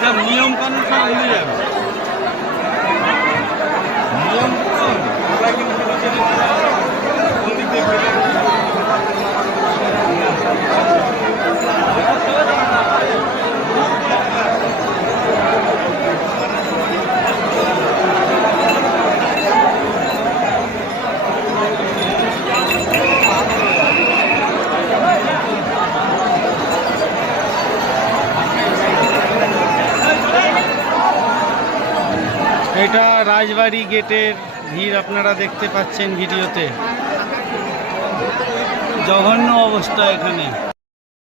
সব নিয়ম কানুন সব ভুলে যাবে। নিয়ম কানুন ওরা কিন্তু কোন দিক দিয়ে ফেলে এটা রাজবাড়ি গেটের ভিড় আপনারা দেখতে পাচ্ছেন ভিডিওতে। জঘন্য অবস্থা এখানে।